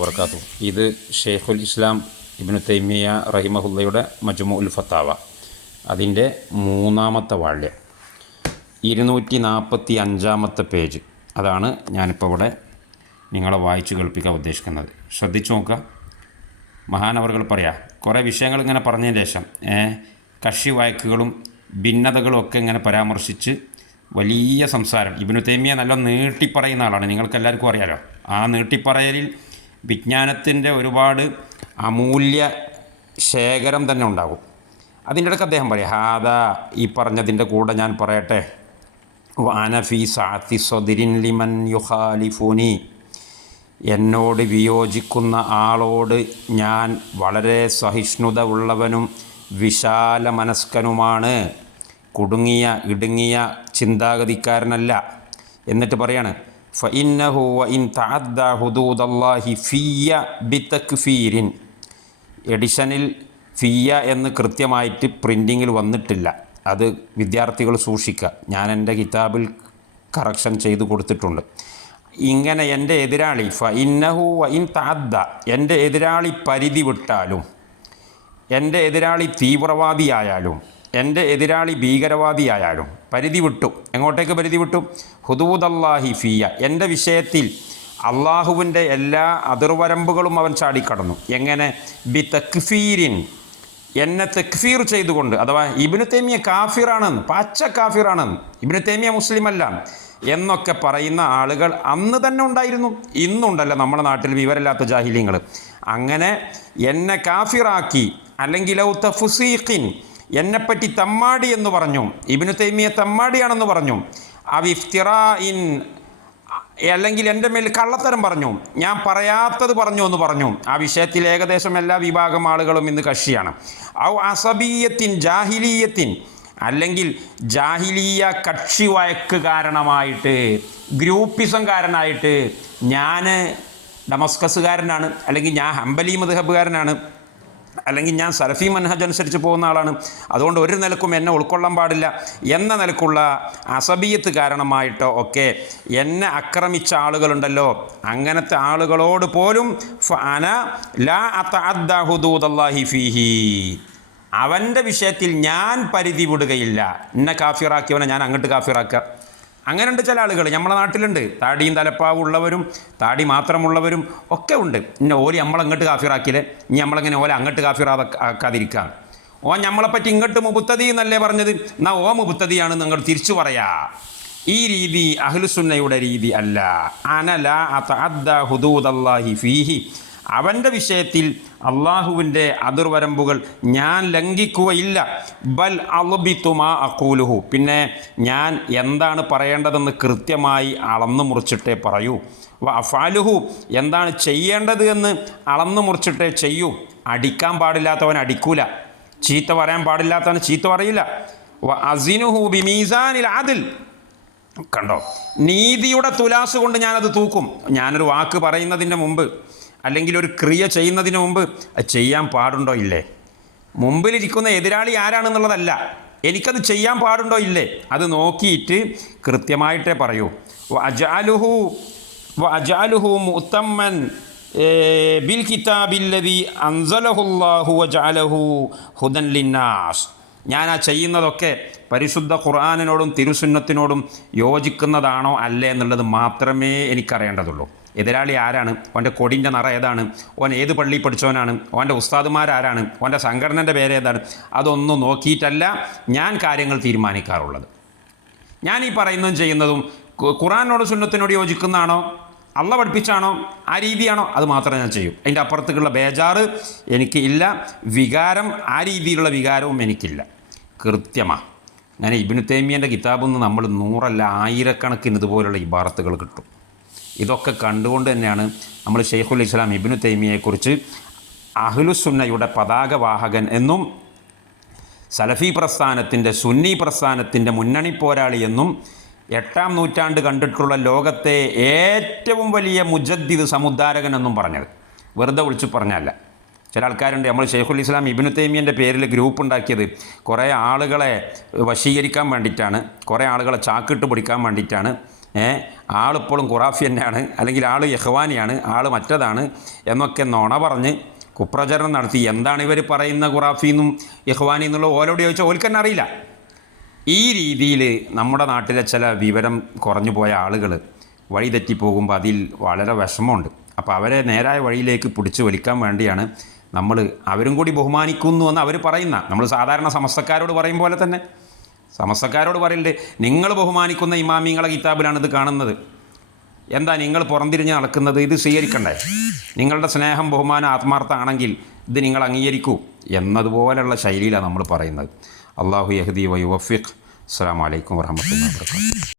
വർക്കാത്തു ഇത് ഷെയ്ഖുൽ ഇസ്ലാം ഇബിനു തൈമിയ റഹിമഹുല്ലയുടെ മജ്മു ഉൽ ഫത്താവ. അതിന്റെ മൂന്നാമത്തെ വാള്യം. ഇരുന്നൂറ്റി നാൽപ്പത്തി അഞ്ചാമത്തെ പേജ്. അതാണ് ഞാനിപ്പോൾ ഇവിടെ നിങ്ങളെ വായിച്ചു കേൾപ്പിക്കാൻ ഉദ്ദേശിക്കുന്നത്. ശ്രദ്ധിച്ചു നോക്കുക. മഹാനവറുകൾ പറയാം കുറേ വിഷയങ്ങൾ ഇങ്ങനെ പറഞ്ഞതിന് ശേഷം കക്ഷി വായ്ക്കുകളും ഭിന്നതകളും ഒക്കെ ഇങ്ങനെ പരാമർശിച്ച് വലിയ സംസാരം. ഇബിനു തൈമിയ നല്ല നീട്ടിപ്പറയുന്ന ആളാണ്. നിങ്ങൾക്കെല്ലാവർക്കും അറിയാലോ ആ നീട്ടിപ്പറയലിൽ വിജ്ഞാനത്തിന്റെ ഒരുപാട് അമൂല്യ ശേഖരം തന്നെ ഉണ്ടാകും. അതിന്റെ ഇടയ്ക്ക് അദ്ദേഹം പറയും ഹാദ ഈ പറഞ്ഞതിന്റെ കൂടെ ഞാൻ പറയട്ടെ. വാനഫി സാത്തി സൊദിരിൻ ലിമൻ യുഹാലിഫുനി എന്നോട് വിയോജിക്കുന്ന ആളോട് ഞാൻ വളരെ സഹിഷ്ണുത ഉള്ളവനും വിശാല മനസ്കനുമാണ്. കുടുങ്ങിയ ഇടുങ്ങിയ ചിന്താഗതിക്കാരനല്ല. എന്നിട്ട് പറയാണ് ഫഇന്നഹു വഇൻ തഅദ്ദ ഹുദൂദല്ലാഹി ഫിയ ബിതക്ഫീരിൻ എഡിഷനിൽ ഫിയ എന്ന് കൃത്യമായിട്ട് പ്രിന്റിങ്ങിൽ വന്നിട്ടില്ല. അത് വിദ്യാർത്ഥികൾ സൂക്ഷിക്കുക. ഞാൻ എന്റെ കിതാബിൽ കറക്ഷൻ ചെയ്തു കൊടുത്തിട്ടുണ്ട്. ഇങ്ങനെ എന്റെ എതിരാളി ഫ ഇന്നഹു വ ഇൻ താദ്ദ എന്റെ എതിരാളി പരിധി വിട്ടാലും എന്റെ എതിരാളി തീവ്രവാദിയായാലും എന്റെ എതിരാളി ഭീകരവാദിയായാലും പരിധി വിട്ടു. എങ്ങോട്ടേക്ക് പരിധി വിട്ടു? ഹുദൂദല്ലാഹി ഫിയ. എന്റെ വിഷയത്തിൽ അള്ളാഹുവിന്റെ എല്ലാ അതിർവരമ്പുകളും അവൻ ചാടിക്കടന്നു. എങ്ങനെ? ബി തക്ഫീരിൻ. എന്നെ തെക്ഫീർ ചെയ്തുകൊണ്ട്. അഥവാ ഇബിനു തേമിയ കാഫിറാണെന്ന് പച്ച കാഫിറാണെന്ന്. ഇബിനു തേമിയ മുസ്ലിം അല്ല എന്നൊക്കെ പറയുന്ന ആളുകൾ അന്ന് തന്നെ ഉണ്ടായിരുന്നു. ഇന്നുണ്ടല്ലോ നമ്മുടെ നാട്ടിൽ വിവരമില്ലാത്ത ജാഹില്യങ്ങൾ അങ്ങനെ എന്നെ കാഫിറാക്കി. അല്ലെങ്കിൽ ഔ തഫുസീഖിൻ. എന്നെപ്പറ്റി തമ്മാടി എന്ന് പറഞ്ഞു. ഇബിനു തൈമിയ തമ്മാടിയാണെന്ന് പറഞ്ഞു. അവിഫ്തിറാ ഇൻ അല്ലെങ്കിൽ എന്റെ മേൽ കള്ളത്തരം പറഞ്ഞു. ഞാൻ പറയാത്തത് പറഞ്ഞു എന്ന് പറഞ്ഞു. ആ വിഷയത്തിൽ ഏകദേശം എല്ലാ വിഭാഗം ആളുകളും ഇന്ന് കക്ഷിയാണ്. ഔ അസബീയത്തിൻ ജാഹിലീയത്തിൻ അല്ലെങ്കിൽ ജാഹിലീയ കക്ഷി വഴക്ക് കാരണമായിട്ട് ഗ്രൂപ്പിസം കാരനായിട്ട് ഞാൻ ഡമസ്കസുകാരനാണ് അല്ലെങ്കിൽ ഞാൻ ഹംബലി മദ്ഹബുകാരനാണ്. അല്ലെങ്കിൽ ഞാൻ സലഫി മൻഹജ് അനുസരിച്ച് പോകുന്ന ആളാണ്. അതുകൊണ്ട് ഒരു നിലക്കും എന്നെ ഉൾക്കൊള്ളാൻ പാടില്ല. എന്ന നിലക്കുള്ള അസബീയത്ത് കാരണമായിട്ടോ ഒക്കെ എന്നെ ആക്രമിച്ച ആളുകളുണ്ടല്ലോ. അങ്ങനത്തെ ആളുകളോട് പോലും ലാ ഫീഹി. അവന്റെ വിഷയത്തിൽ ഞാൻ പരിധി വിടുകയില്ല. എന്നെ കാഫിറാക്കിയവനെ ഞാൻ അങ്ങോട്ട് കാഫിറാക്കുക. അങ്ങനെയുണ്ട് ചില ആളുകൾ നമ്മളെ നാട്ടിലുണ്ട്. താടിയും തലപ്പാവും ഉള്ളവരും താടി മാത്രമുള്ളവരും ഒക്കെ ഉണ്ട്. ഇന്ന ഓലി നമ്മളങ്ങോട്ട് കാഫിറാക്കിയില്ലേ ഇനി നമ്മളെങ്ങനെ ഓല അങ്ങോട്ട് കാഫിറാക്കാതിരിക്കാം ഓ നമ്മളെപ്പറ്റി ഇങ്ങോട്ട് മുബുത്തതി എന്നല്ലേ പറഞ്ഞത്? എന്നാ ഓ മുബുത്തതിയാണ് നിങ്ങൾ തിരിച്ചു പറയാ. ഈ രീതി അഹ്ലുസുന്നയുടെ രീതി അല്ല. അനല അതഅദ്ദ അള്ളാഹി ഫീഹി. അവന്റെ വിഷയത്തിൽ അള്ളാഹുവിന്റെ അതിർവരമ്പുകൾ ഞാൻ ലംഘിക്കുകയില്ല. ബൽ അളുബിത്തുമാ അക്കൂലുഹു പിന്നെ ഞാൻ എന്താണ് പറയേണ്ടതെന്ന് കൃത്യമായി അളന്നു മുറിച്ചിട്ടേ പറയൂ. അഫാലുഹു എന്താണ് ചെയ്യേണ്ടത് എന്ന് അളന്നു മുറിച്ചിട്ടേ ചെയ്യൂ. അടിക്കാൻ പാടില്ലാത്തവൻ അടിക്കൂല. ചീത്ത പറയാൻ പാടില്ലാത്തവൻ ചീത്ത പറയില്ല. അസിനുഹു ബിമീസാനിൽ അതിൽ കണ്ടോ? നീതിയുടെ തുലാസ് കൊണ്ട് ഞാനത് തൂക്കും. ഞാനൊരു വാക്ക് പറയുന്നതിന്റെ മുമ്പ് അല്ലെങ്കിൽ ഒരു ക്രിയ ചെയ്യുന്നതിന് മുമ്പ് ചെയ്യാൻ പാടുണ്ടോ ഇല്ലേ? മുമ്പിലിരിക്കുന്ന എതിരാളി ആരാണെന്നുള്ളതല്ല. എനിക്കത് ചെയ്യാൻ പാടുണ്ടോ ഇല്ലേ? അത് നോക്കിയിട്ട് കൃത്യമായിട്ടേ പറയൂ. അജാലുഹു അജാലുഹു മുത്തമ്മൻ ബിൽ കിതാബില്ലതി അൻസലഹുല്ലാഹു അജാലഹു ഹുദൻ ലിന്നാസ്. ഞാൻ ആ ചെയ്യുന്നതൊക്കെ പരിശുദ്ധ ഖുർആാനിനോടും തിരുസുന്നത്തിനോടും യോജിക്കുന്നതാണോ അല്ലേ എന്നുള്ളത് മാത്രമേ എനിക്കറിയേണ്ടതുള്ളൂ. എതിരാളി ആരാണ്? ഓന്റെ കൊടിന്റെ നിറ ഏതാണ്? ഓൻ ഏത് പള്ളി പഠിച്ചവനാണ്? ഓന്റെ ഉസ്താദുമാരാരാണ് ഓന്റെ സംഘടനന്റെ പേരേതാണ് അതൊന്നും നോക്കിയിട്ടല്ല ഞാൻ കാര്യങ്ങൾ തീരുമാനിക്കാറുള്ളത്. ഞാൻ ഈ പറയുന്നതും ചെയ്യുന്നതും ഖുറാനോട് സുന്നത്തിനോട് യോജിക്കുന്നതാണോ? അള്ള പഠിപ്പിച്ചാണോ? ആ രീതിയാണോ? അത് മാത്രമേ ഞാൻ ചെയ്യൂ. അതിന്റെ അപ്പുറത്തേക്കുള്ള ബേജാറ് എനിക്ക് ഇല്ല. വികാരം ആ രീതിയിലുള്ള വികാരവും എനിക്കില്ല. കൃത്യമാണ് അങ്ങനെ ഇബിനു തേമിയന്റെ കിതാബിൽ നിന്ന് നമ്മൾ നൂറല്ല ആയിരക്കണക്കിന് ഇതുപോലുള്ള ഇബാറത്തുകൾ കിട്ടും. ഇതൊക്കെ കണ്ടുകൊണ്ട് തന്നെയാണ് നമ്മൾ ഷെയ്ഖുൽ ഇസ്ലാം ഇബിനു തൈമിയെക്കുറിച്ച് അഹ്ലുസുന്നയുടെ പതാകവാഹകൻ എന്നും സലഫി പ്രസ്ഥാനത്തിന്റെ സുന്നി പ്രസ്ഥാനത്തിന്റെ മുന്നണി പോരാളി എന്നും എട്ടാം നൂറ്റാണ്ട് കണ്ടിട്ടുള്ള ലോകത്തെ ഏറ്റവും വലിയ മുജദ്ദിദ് സമുദ്ധാരകൻ എന്നും പറഞ്ഞത്. വെറുതെ വിളിച്ചു പറഞ്ഞല്ല ചില ആൾക്കാരുണ്ട്. നമ്മൾ ഷെയ്ഖുൽ ഇസ്ലാം ഇബിനു തൈമിയന്റെ പേരിൽ ഗ്രൂപ്പ് ഉണ്ടാക്കിയത് കുറേ ആളുകളെ വശീകരിക്കാൻ വേണ്ടിയിട്ടാണ്. കുറേ ആളുകളെ ചാക്കിട്ട് പിടിക്കാൻ വേണ്ടിയിട്ടാണ്. ആളിപ്പോഴും ഖുറാഫി തന്നെയാണ് അല്ലെങ്കിൽ ആൾ യഹ്വാനിയാണ് ആൾ മറ്റതാണ് എന്നൊക്കെ നുണ പറഞ്ഞ് കുപ്രചരണം നടത്തി. എന്താണ് ഇവർ പറയുന്ന ഖുറാഫി എന്നും യഹ്വാനി എന്നുള്ള ഓരോട് ചോദിച്ചാൽ ഓൽക്ക് തന്നെ അറിയില്ല. ഈ രീതിയിൽ നമ്മുടെ നാട്ടിലെ ചില വിവരം കുറഞ്ഞു പോയ ആളുകൾ വഴി തെറ്റിപ്പോകുമ്പോൾ അതിൽ വളരെ വിഷമമുണ്ട്. അപ്പോൾ അവരെ നേരായ വഴിയിലേക്ക് പിടിച്ചു വലിക്കാൻ വേണ്ടിയാണ് നമ്മൾ അവരും കൂടി ബഹുമാനിക്കുന്നു എന്ന് അവർ പറയുന്ന. നമ്മൾ സാധാരണ സമസ്തക്കാരോട് പറയും പോലെ തന്നെ. സമസ്തക്കാരോട് പറയുന്നുണ്ട് നിങ്ങൾ ബഹുമാനിക്കുന്ന ഇമാമിങ്ങളെ കിതാബിലാണ് ഇത് കാണുന്നത്. എന്താ നിങ്ങൾ പുറംതിരിഞ്ഞ് നടക്കുന്നത്? ഇത് സ്വീകരിക്കണ്ടേ? നിങ്ങളുടെ സ്നേഹം ബഹുമാനം ആത്മാർത്ഥമാണെങ്കിൽ ഇത് നിങ്ങൾ അംഗീകരിക്കൂ. എന്നതുപോലെയുള്ള ശൈലിയിലാണ് നമ്മൾ പറയുന്നത്. അള്ളാഹു യഹദി വൈ വഫിഖ് അസ്സാം വലൈക്കും വർഹമത്തുള്ള വർക്കാത്തു